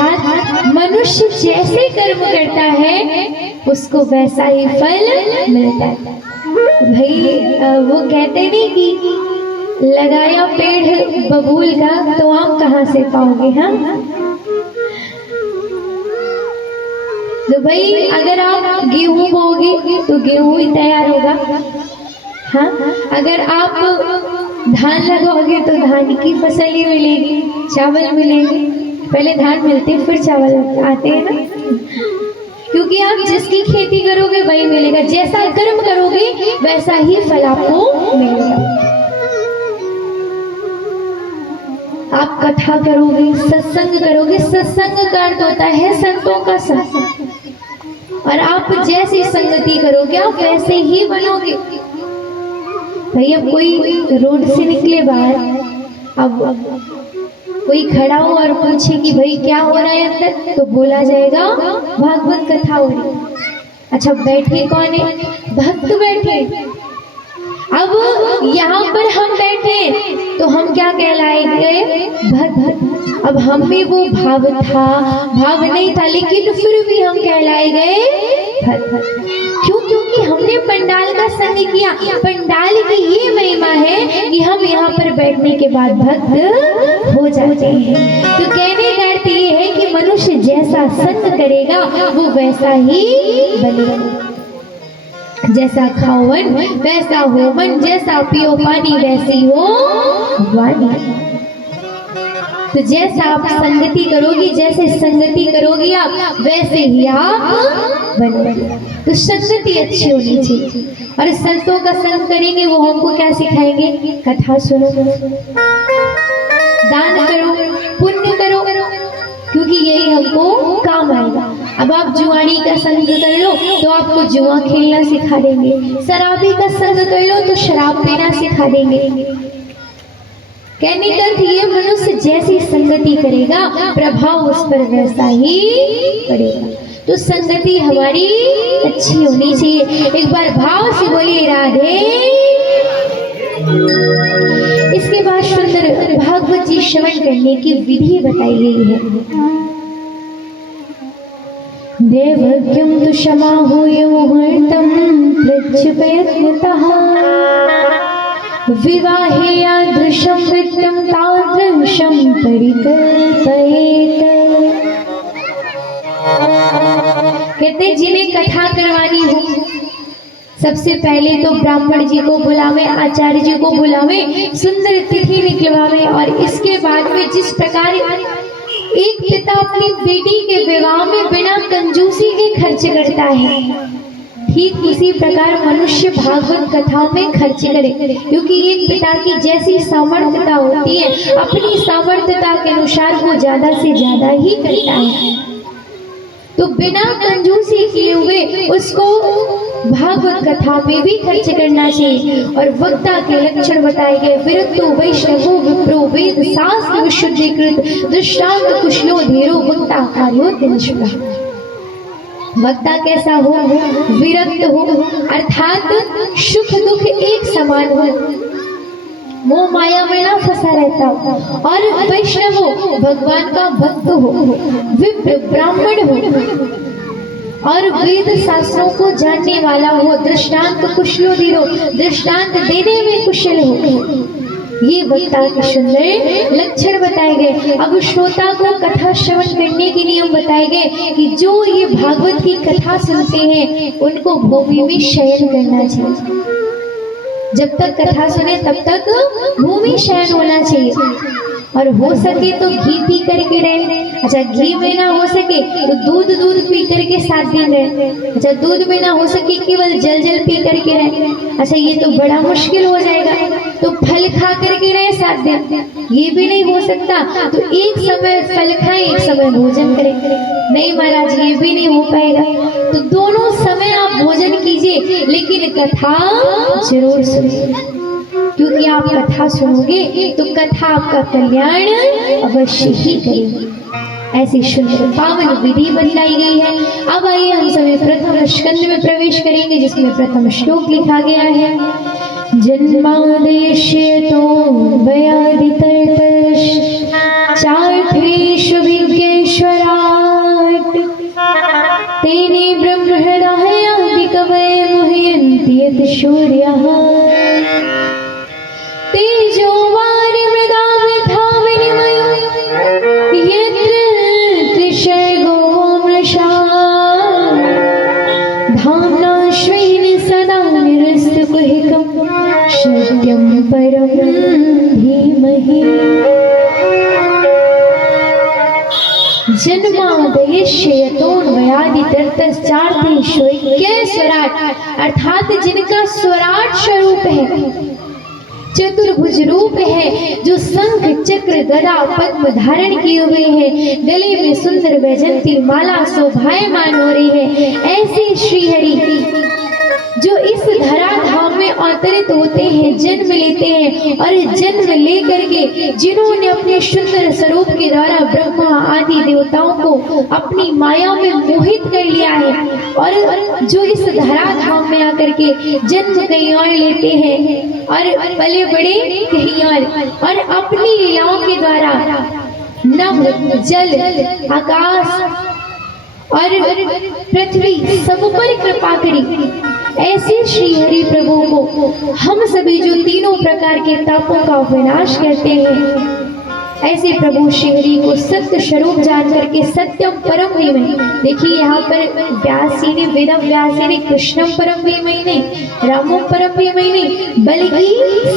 अर्थात मनुष्य जैसे कर्म करता है उसको वैसा ही फल मिलता है। भाई वो कहते नहीं कि लगाया पेड़ बबूल का तो आम कहाँ से पाओगे। हम तो भाई अगर आप गेहूं बोओगे तो गेहूं ही तैयार होगा। हाँ, अगर आप धान लगाओगे तो धान की फसल ही मिलेगी, चावल मिलेंगे। पहले धान मिलते फिर चावल आते हैं ना, क्योंकि आप जिसकी खेती करोगे वही मिलेगा, जैसा कर्म करोगे वैसा ही फल आपको मिलेगा। आप कथा करोगे, सत्संग करोगे, सत्संग का अर्थ होता है संतों का सत्संग, और आप जैसी संगति करोगे आप वैसे ही बनोगे। भैया कोई रोड से निकले बाहर, अब कोई खड़ा हो और पूछे कि भाई क्या हो रहा है अंदर, तो बोला जाएगा भागवत कथा हो रही। अच्छा बैठे कौन है? भक्त बैठे। अब यहाँ पर हम बैठे तो हम क्या कहलाएंगे? भक्त। अब हम में वो भाव था, भाव नहीं था, लेकिन फिर भी हम कहलाए गए भक्त। क्यों? क्योंकि हमने पंडाल का संग किया। पंडाल की ये महिमा है कि हम यहाँ पर बैठने के बाद भक्त हो जाते हैं। तो कहने का अर्थ ये है कि मनुष्य जैसा संग करेगा वो वैसा ही बनेगा। जैसा खाओ वन वैसा हो मन, जैसा पियो पानी वैसी हो वाणी। तो जैसा आप संगति करोगी, जैसे संगति करोगी आप वैसे ही आप बनेंगे। तो संगति अच्छी होनी चाहिए, और संतों का संग करेंगे वो हमको क्या सिखाएंगे? कथा सुनो, दान करो, पुण्य करो, क्योंकि यही हमको काम आएगा। अब आप जुआड़ी का संग कर लो तो आपको जुआ खेलना सिखा देंगे, शराबी का संग कर लो तो शराब पीना सिखा देंगे। कहने का अर्थ ये, मनुष्य जैसी संगति करेगा प्रभाव उस पर वैसा ही पड़ेगा। तो संगति हमारी अच्छी होनी चाहिए। एक बार भाव से बोलिए राधे। इसके बाद सुंदर भागवत जी श्रवण करने की विधि बताई गई है। देवक्यं तु क्षमाहूय मुहूर्तं प्रत्यपयत्नतः विवाहे यादृशं वित्तं तादृशं परिकल्पयेत्। कहते जिन्हें कथा करवानी हो सबसे पहले तो ब्राह्मण जी को बुलावे, आचार्य जी को बुलावे, सुंदर तिथि निकलवावे, और इसके बाद में जिस प्रकार एक पिता अपनी बेटी के विवाह में बिना कंजूसी के खर्च करता है, ठीक उसी प्रकार मनुष्य भागवत कथाओं में खर्च करे। क्योंकि एक पिता की जैसी सामर्थ्यता होती है, अपनी सामर्थ्यता के अनुसार वो ज्यादा से ज्यादा ही करता है। तो बिना कंजूसी किए हुए उसको भागवत कथा में भी खर्च करना चाहिए। और वक्ता के लक्षण बताए गए, विरक्तो वैष्णवो विप्रो वेद शास्त्र विशुद्धीकृत दृष्टांत कुशलो धीरो वक्ता कार्यो निष्फला। वक्ता कैसा हो? विरक्त हो, अर्थात सुख दुख एक समान हो, मोह माया में ना फंसा रहता हो, और वैष्णव हो, भगवान का भक्त हो, विप्र ब्राह्मण हो, और वेद शास्त्रों को जानने वाला हो, दृष्टांत कुशलो धीरो, दृष्टांत देने में कुशल हो। ये वक्ता के सुंदर लक्षण बताए गए। अब श्रोता को कथा श्रवण करने के नियम बताए गए कि जो ये भागवत की कथा सुनते हैं उनको भूमि में शयन करना चाहिए। जब तक कथा सुने तब तक भूमि शयन होना चाहिए, और हो सके तो घी पी करके रहे। अच्छा घी में ना हो सके तो दूध पी करके 7 दिन रहे। अच्छा दूध में ना हो सके केवल जल पी करके रहे। अच्छा ये तो बड़ा मुश्किल हो जाएगा, तो फल खा करके रहे 7 दिन, ये भी नहीं हो सकता। तो एक समय फल खाएं, एक समय भोजन करें। नहीं महाराज ये भी नहीं हो पाएगा, तो दोनों समय आप भोजन कीजिए, लेकिन कथा जरूर सुनिए, क्योंकि आप कथा सुनोगे तो कथा आपका कल्याण अवश्य ही करेगी। ऐसी सुंदर पावन विधि बताई गई है। अब आइए हम सभी प्रथम स्कंद में प्रवेश करेंगे, जिसमें प्रथम श्लोक लिखा गया है। जन्मादेश्यतो व्याधितर्तश्च चार्थेषु विज्ञेश्वरा स्वराट, अर्थात जिनका स्वराट स्वरूप है, चतुर्भुज रूप है, जो शंख चक्र गदा पद्म धारण किए हुए हैं, गले में सुंदर वैजंती माला शोभायमान हो रही है, ऐसे श्री हरि जो इस धरा धाम में अवतरित होते हैं, जन्म लेते हैं, और जन्म लेकर के जिन्होंने अपने सुंदर स्वरूप के द्वारा ब्रह्मा आदि देवताओं को अपनी माया में मोहित कर लिया है, और जो इस धरा धाम में आकर के जन्म कहीं और लेते हैं और पले बड़े कहीं और अपनी लीलाओं के द्वारा नभ, जल, आकाश और पृथ्वी सब पर कृपा करी। ऐसे श्री हरि प्रभु को हम सभी जो तीनों प्रकार के तापों का विनाश करते हैं, ऐसे प्रभु श्री हरि को सत्य स्वरूप जान करके सत्यम परम धीमहि, देखिए यहाँ पर व्यास जी ने, वेद व्यास जी ने कृष्णम परम धीमहि नहीं, रामम परम धीमहि नहीं, बल्कि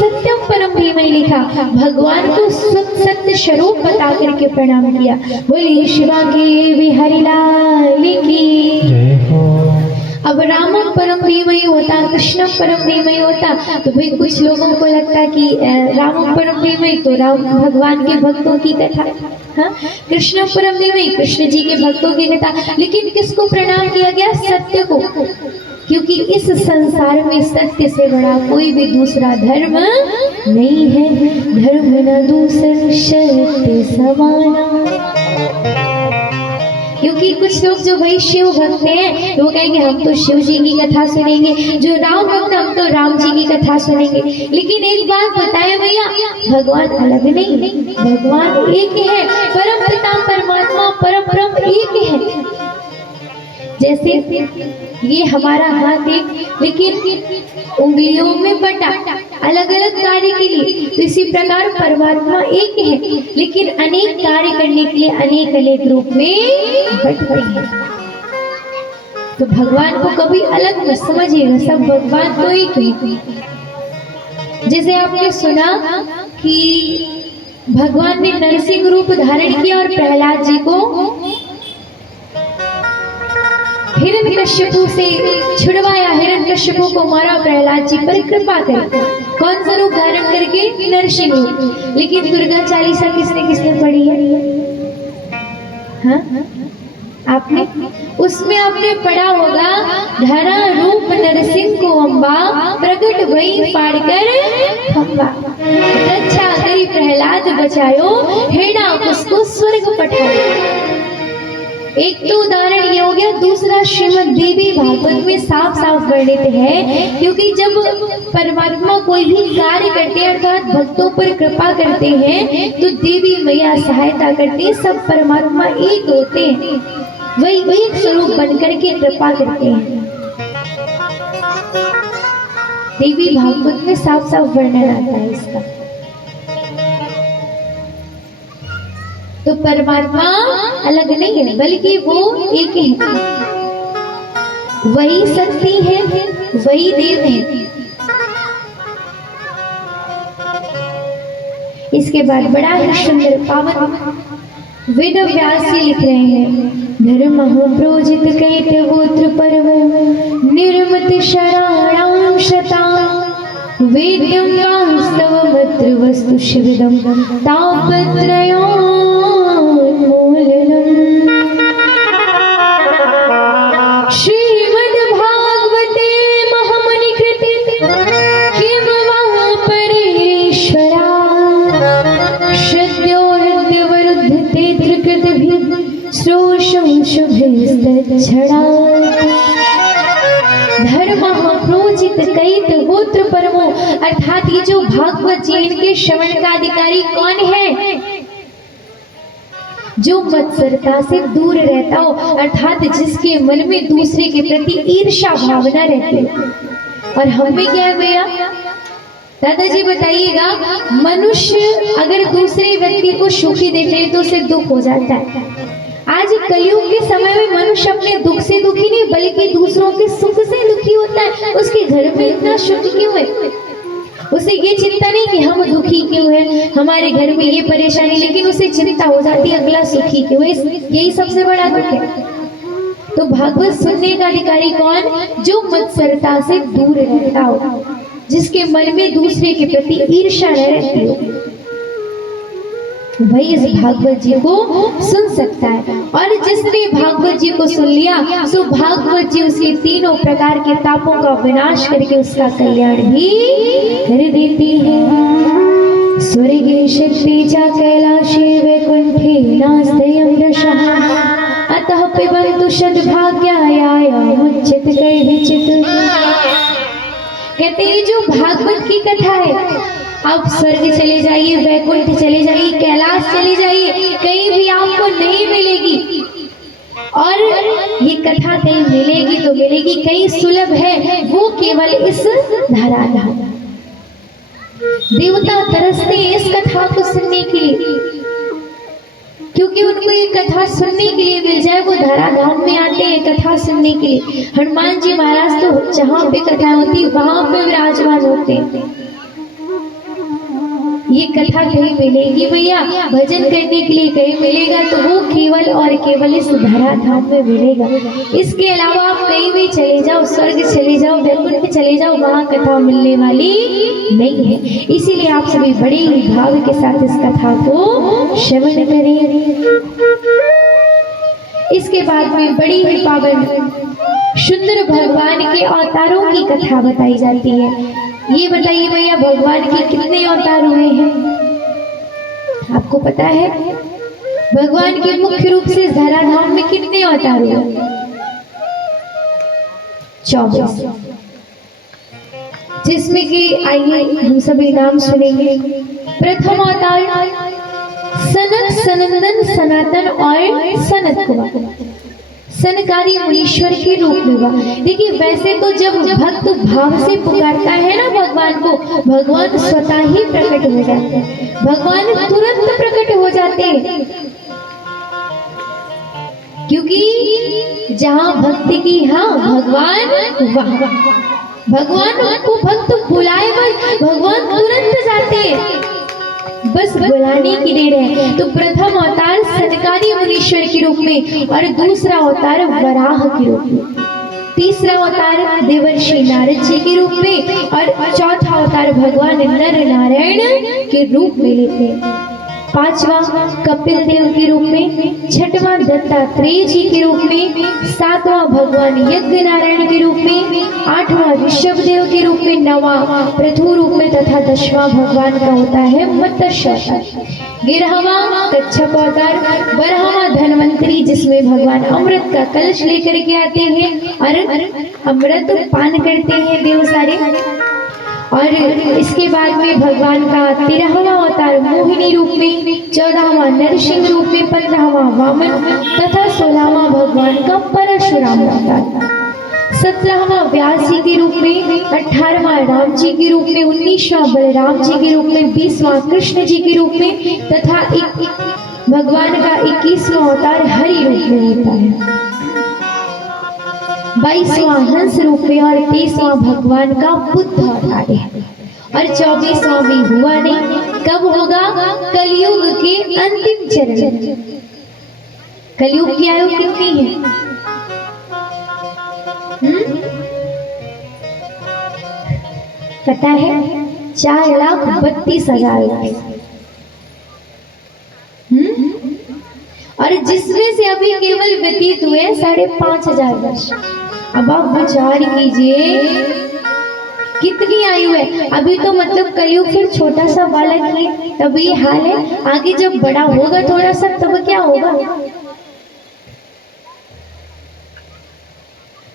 सत्यम परम धीमहि लिखा। भगवान को सत्य स्वरूप बता करके प्रणाम किया। बोलिए शिवा के बिहारी लाल की। अब रामम परम धीमहि होता, कृष्णम परम धीमहि होता, तो भाई कुछ लोगों को लगता कि रामम परम धीमहि तो राम भगवान के भक्तों की कथा, हाँ, कृष्णम परम धीमहि कृष्ण जी के भक्तों की कथा। लेकिन किसको प्रणाम किया गया? सत्य को, क्योंकि इस संसार में सत्य से बड़ा कोई भी दूसरा धर्म नहीं है। धर्म न दूसर सत्य समाना। क्योंकि कुछ लोग जो भाई शिव भक्त हैं तो वो कहेंगे हम तो शिव जी की कथा सुनेंगे, जो राम भक्त हम तो राम जी की कथा सुनेंगे। लेकिन एक बात बताएं भैया, भगवान अलग नहीं, भगवान एक है, परम पिता परमात्मा परम ब्रह्म एक है। जैसे ये हमारा हाथ एक, लेकिन उंगलियों में बटा, अलग अलग कार्य के लिए, तो इसी प्रकार परमात्मा एक है, लेकिन अनेक कार्य करने के लिए अनेक अनेक रूप में बट गए हैं। तो भगवान को कभी अलग मत समझिएगा, सब भगवान तो एक ही। जैसे आपने सुना कि भगवान ने नरसिंह रूप धारण किया और प्रहलाद जी को हिरण्यकश्यपु से छुड़वाया, हिरण्यकश्यपु को मारा, प्रहलाद जी पर कृपा कर। कौन सा रूप धारण करके? नरसिंह रूप। लेकिन दुर्गा चालीसा किसने पढ़ी है? हाँ, आपने उसमें आपने पढ़ा होगा, धरा रूप नरसिंह को अम्बा, प्रकट भई पाड़कर खम्बा, रक्षा करी प्रहलाद बचायो, हेड़ा उसको स्वर्ग पठायो। एक तो उदाहरण ये हो गया। दूसरा श्रीमद् देवी भागवत में साफ साफ वर्णित है, क्योंकि जब परमात्मा कोई भी कार्य करते हैं अर्थात भक्तों पर कृपा करते हैं तो देवी मैया सहायता करती है। सब परमात्मा एक होते हैं, वही एक स्वरूप बनकर के कृपा करते हैं। देवी भागवत में साफ साफ वर्णन आता है इसका। तो परमात्मा अलग नहीं है, बल्कि वो एक है, वही शक्ति है, वही देव है। इसके बाद बड़ा ही सुंदर पावन वेद व्यास जी लिख रहे हैं, धर्म प्रोजित कैतवोत्र पर्व निर्मत शराणां शता वेद्यं वास्तवमत्र वस्तु शिविदं तापत्रयोन्मूलनम्। श्रीमद्भागवते महामुनिकृते किं वा परेश्वरा सद्यो हृद्यवरुद्धते त्रिकृतभिः श्रोषं शुभैस्तच्छड़ा। धर्म प्रोजित कैत गोत्र परमो, अर्थात ये जो भागवत जी इनके श्रवण का अधिकारी कौन है? जो मत्सरता से दूर रहता हो, अर्थात जिसके मन में दूसरे के प्रति ईर्ष्या भावना रहती है। और हम भी क्या है भैया? दादाजी बताइएगा, मनुष्य अगर दूसरे व्यक्ति को सुखी देखे तो उसे दुख हो जाता है। आज कलयुग के समय में मनुष्य अपने दुख से दुखी नहीं बल्कि दूसरों के सुख से दुखी होता है। उसके घर में इतना सुख क्यों है? उसे ये चिंता नहीं कि हम दुखी क्यों हैं, हमारे घर में ये परेशानी, लेकिन उसे चिंता हो जाती है अगला सुखी क्यों है। यही सबसे बड़ा दुख है। तो भागवत सुनने का अधिकारी कौन? जो मत्सरता से दूर रहता हो, जिसके मन में दूसरे के प्रति ईर्ष्या न रहती हो, भाई इस भागवत जी को सुन सकता है। और जिसने भागवत जी को सुन लिया सो भागवत जी उसके तीनों प्रकार के तापों का विनाश करके उसका कल्याण भी कर देती है। स्वर्गे शक्ति चा कैलाशे वैकुंठे नास्त्यं रसः अतः पिबन्तु सद्भाग्याय मुच्यत कैर्चित्। कहते हैं जो भागवत की कथा है, आप स्वर्ग चले जाइए, वैकुंठ चले जाइए, कैलाश चले जाइए, कहीं भी आपको नहीं मिलेगी। और ये कथा कहीं मिलेगी तो मिलेगी, कहीं सुलभ है, वो केवल इस धराधाम। देवता तरसते इस कथा को सुनने के लिए, क्योंकि उनको ये कथा सुनने के लिए मिल जाए, वो धराधाम में आते हैं कथा सुनने के लिए। हनुमान जी महाराज तो जहाँ पे कथा होती वहां पे विराजमान होते हैं। ये कथा कहीं मिलेगी भैया, भजन करने के लिए कहीं मिलेगा तो वो केवल और केवल इस धराधाम में मिलेगा। इसके अलावा आप कहीं भी चले जाओ, स्वर्ग चले जाओ, वैकुंठ चले जाओ, वहां कथा मिलने वाली नहीं है। इसीलिए आप सभी बड़े ही भाव के साथ इस कथा को श्रवण करें। इसके बाद में बड़ी ही पावन सुंदर भगवान के अवतारों की कथा बताई जाती है। ये बताइए भैया भगवान के कितने अवतार हुए हैं? आपको पता है भगवान के मुख्य रूप से धराधाम में कितने अवतार हुए? 24, जिसमें कि आइए हम सभी नाम सुनेंगे। प्रथम अवतार सनक, सनंदन, सनातन और सनत कुमार, सनकादि मुनीश्वर के रूप में हुआ। देखिए वैसे तो जब भक्त भाव से पुकारता है ना भगवान को, भगवान स्वतः ही प्रकट हो जाते हैं, भगवान तुरंत प्रकट हो जाते हैं। क्योंकि जहाँ भक्ति की हाँ भगवान वहाँ, भगवान को भक्त बुलाए बस भगवान तुरंत जाते हैं, बस बुलाने की देर है। तो प्रथम अवतार सनकादि मुनीश्वर के रूप में, और दूसरा अवतार वराह के रूप में, तीसरा अवतार देवर्षि नारद जी के रूप में, और चौथा अवतार भगवान नर नारायण के रूप में लेते हैं। पांचवा कपिल देव के रूप में, छठवां दत्तात्रेय जी के रूप में, सातवां भगवान यज्ञ नारायण के रूप में, आठवां ऋषभ देव के रूप में, नवां पृथु रूप में, तथा दसवां भगवान का होता है मत्स्य अवतार, 11वां कच्छप अवतार, 12वां धन्वंतरी जिसमें भगवान अमृत का कलश लेकर के आते हैं और अमृत पान करते हैं देव सारे। और इसके बाद में भगवान का 13वां अवतार मोहिनी रूप में, 14वां नरसिंह रूप में, 15वां वामन तथा 16वां भगवान का परशुराम अवतार, 17वां व्यास जी के रूप में, 18वां राम जी के रूप में, 19वां बलराम जी के रूप में, 20वां कृष्ण जी के रूप में, तथा भगवान का 21वां अवतार हरि रूप में होता है, 22वां हंस रूप में, और 23वां भगवान का बुद्ध अवतार है, और 24वां भी हुआ नहीं। कब होगा? कलयुग के अंतिम चरण। कलयुग की आयु कितनी है? पता है? 4,32,000। और जिसमें से अभी केवल व्यतीत हुए 5,500 वर्ष। अब आप विचार कीजिए कितनी आयु है। अभी तो मतलब कलयुग फिर छोटा सा बालक है, तब ये हाल है। आगे जब बड़ा होगा थोड़ा सा तब क्या होगा?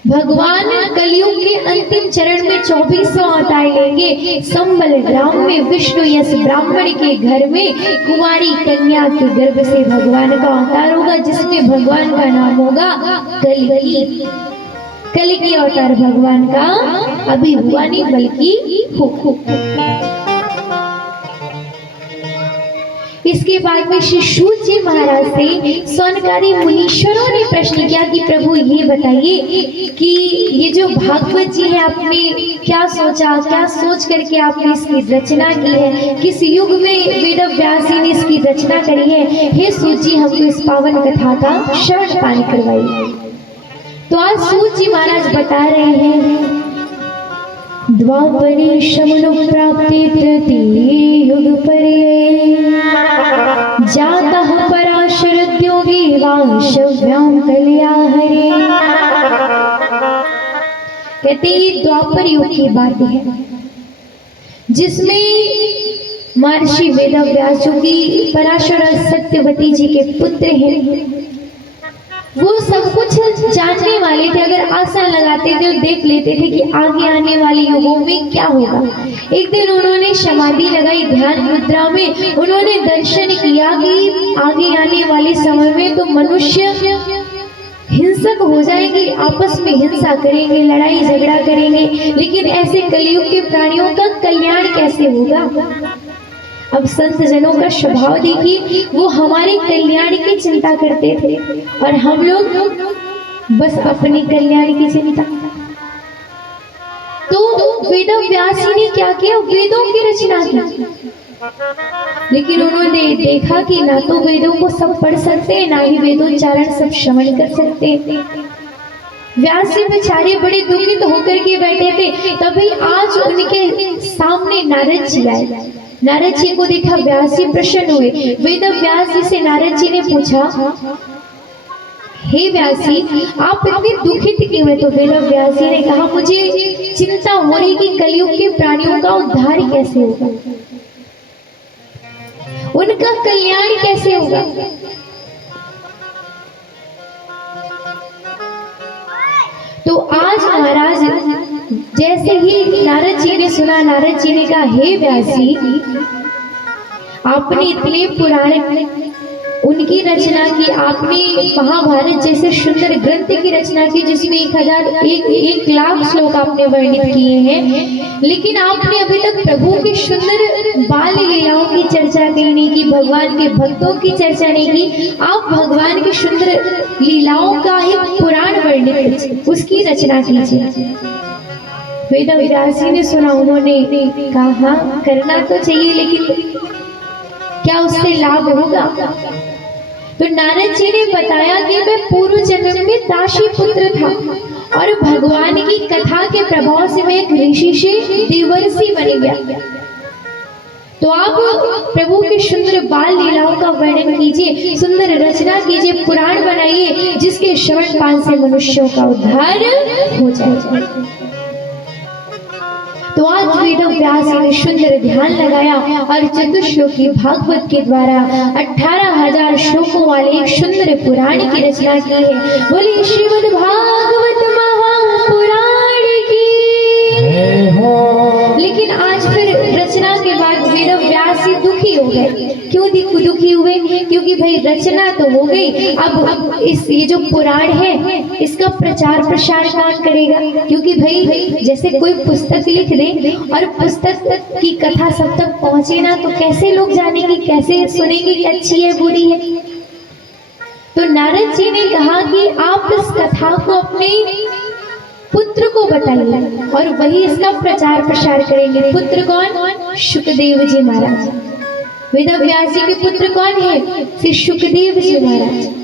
भगवान कलयुग के अंतिम चरण में 24वां अवतार लेंगे। संबल ग्राम में विष्णु यश ब्राह्मण के घर में कुमारी कन्या के गर्भ से भगवान का अवतार होगा, जिसमें भगवान का नाम होगा कलकी। कलकी अवतार भगवान का अभी हुआ नहीं बल्कि हो। इसके बाद में श्री सूत जी महाराज से सौनकादि मुनीश्वरों ने प्रश्न किया कि प्रभु ये बताइए कि ये जो भागवत जी है आपने क्या सोचा, क्या सोच करके आपने इसकी रचना की है, किस युग में वेद व्यास जी ने इसकी रचना करी है। हे सूत जी हमको इस पावन कथा का श्रवण पान करवाइए। तो आज सूत जी महाराज बता रहे हैं द्वापरे शमनु प्राप्ति प्रति युग पर्ये जातः पराशरद्योगी वाशव्याम कल्या हरे। कहते ये द्वापर युग की बात है जिसमें महर्षि वेदव्यास जो कि पराशर और सत्यवती जी के पुत्र हैं, वो सब कुछ जानने वाले थे। अगर आसन लगाते थे और देख लेते थे कि आगे आने वाले युगों में क्या होगा। एक दिन उन्होंने समाधि लगाई, ध्यान मुद्रा में उन्होंने दर्शन किया कि आगे आने वाले समय में तो मनुष्य हिंसक हो जाएंगे, आपस में हिंसा करेंगे, लड़ाई झगड़ा करेंगे, लेकिन ऐसे कलयुग के प्राणियों का कल्याण कैसे होगा। अब संत जनों का स्वभाव देखिए, वो हमारे कल्याण की चिंता करते थे और हम लोग बस अपने कल्याण की चिंता। तो वेद व्यास जी ने क्या किया, वेदों की रचना की, लेकिन उन्होंने देखा कि ना तो वेदों को सब पढ़ सकते, ना ही वेदोच्चारण सब श्रवण कर सकते। व्यास जी बेचारे बड़े दुखित होकर के बैठे थे। तभी आज उनके सामने नारद जी आए। नारद जी को देखा, व्यास जी प्रसन्न हुए। वेद व्यास जी से नारद जी ने पूछा, हे व्यास जी आप इतने दुखित क्यों हैं। तो वेद व्यास जी ने कहा, मुझे चिंता हो रही कि कलयुग के प्राणियों का उद्धार कैसे होगा, उनका कल्याण कैसे होगा। तो आज महाराज जैसे ही नारद जी ने सुना, नारद जी ने कहा, हे व्यास जी आपने इतने पुराने उनकी रचना की, आपने महाभारत जैसे सुंदर ग्रंथ की रचना की जिसमें 1 लाख श्लोक आपने वर्णित किए हैं, लेकिन आपने अभी तक प्रभु के सुंदर बाल लीलाओं की चर्चा नहीं की, भगवान के भक्तों की चर्चा नहीं की। आप भगवान की सुंदर लीलाओं का एक पुराण वर्णित उसकी रचना कीजिए। वेद व्यास जी ने सुना, उन्होंने कहा करना तो चाहिए, लेकिन क्या उससे लाभ होगा। तो नारद जी ने बताया कि मैं पूर्व जन्म में दासी पुत्र था और भगवान की कथा के प्रभाव से मैं एक ऋषि से देवर्षि बन गया। तो आप प्रभु के सुंदर बाल लीलाओं का वर्णन कीजिए, सुंदर रचना कीजिए, पुराण बनाइए जिसके श्रवण पान से मनुष्यों का उद्धार हो जाए। तो आज वेद व्यास जी ने सुंदर ध्यान लगाया और चतुश्लोकी भागवत के द्वारा 18,000 श्लोकों वाले एक सुंदर पुराण की रचना की है। बोलिए श्रीमद् भागवत महापुराण की। लेकिन आज फिर रचना के बाद वेद व्यास जी दुखी हो गए। क्यों दुखी हुए, क्योंकि भाई रचना तो हो गई, अब ये जो पुराण है इसका प्रचार प्रसार कौन करेगा। क्योंकि भाई जैसे कोई पुस्तक लिख दे और पुस्तक की कथा सब तक पहुंचे ना, तो कैसे लोग जानेंगे, कैसे सुनेंगे कि अच्छी है बुरी है। तो नारद जी ने कहा कि आप इस कथा को अपने पुत्र को बताइए और वही इसका प्रचार प्रसार करेंगे। पुत्र कौन, शुकदेव जी महाराज। वेद व्यास जी के पुत्र कौन है, श्री शुकदेव जी महाराज।